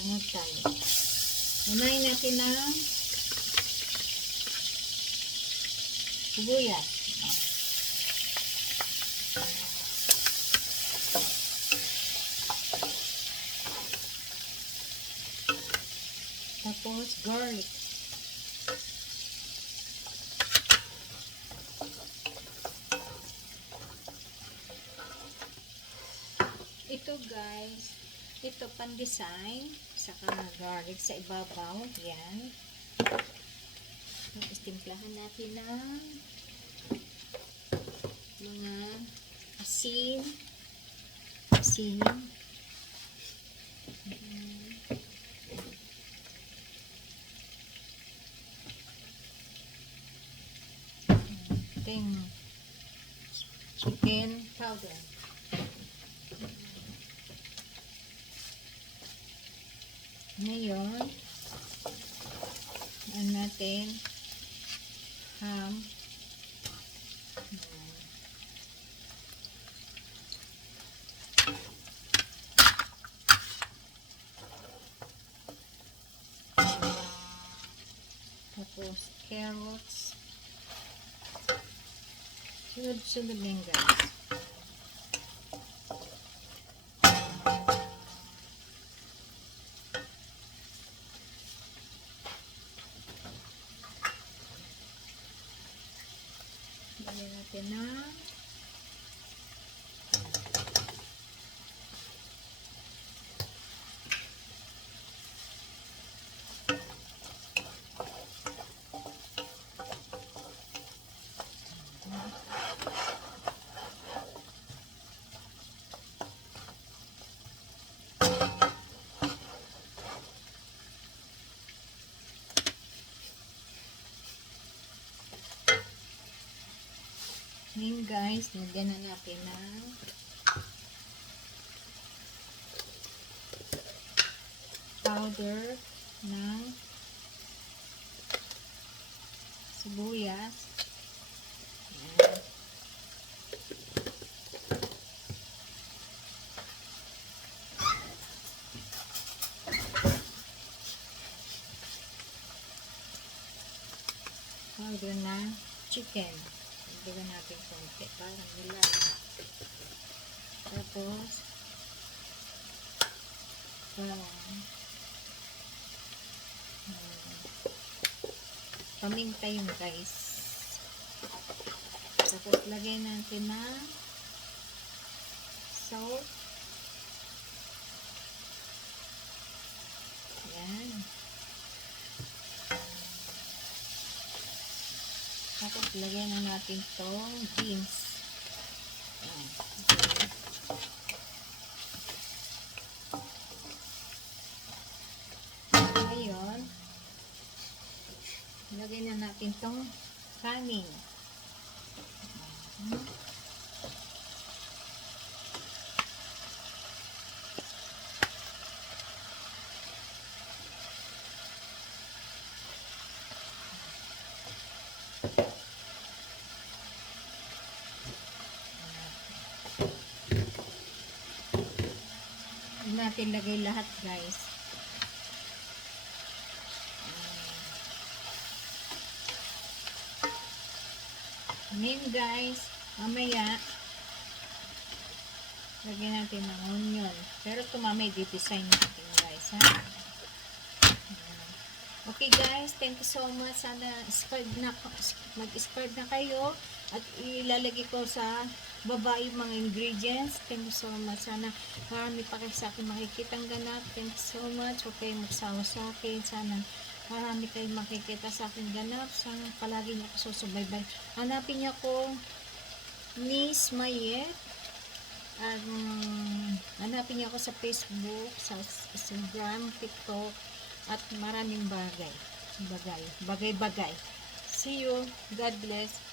Tangod tayo. Unahin natin ng sibuyas. Tapos garlic. Ito guys, ito pan-design, saka garlic sa ibabaw, yan. Istimplahan natin ng mga asin. Chicken powder. Ngayon, ano natin, ham. Tapos, carrots. Sunod-sunod na yun, guys. Lagyan natin na ngayon guys, lagyan na natin ng powder ng sibuyas. Ayan. Powder ng chicken. Dagdagan natin konti para nila. Tapos paminta yun guys. Tapos lagay natin na salt. Ayan. Tapos lagay na natin tong beans. Ayan. Okay. Ngayon, lagay na natin tong kanin. Hindi natin lagay lahat guys. Ngayon guys, mamaya lagyan natin ng onion. Pero ito mamaya i-design natin guys, ha? Okay guys, thank you so much. Sana mag-spread na kayo at ilalagay ko sa baba yung mga ingredients. Thank you so much. Sana marami pa kayo sa akin makikitang ganap. Thank you so much. Huwag kayong magsawa sa akin. Sana marami kayong makikita sa akin ganap. Sana palagi niyo ako susubaybay. Hanapin niyo ako Miss Mayet. Hanapin niyo ako sa Facebook, sa Instagram, TikTok, at maraming bagay. See you. God bless.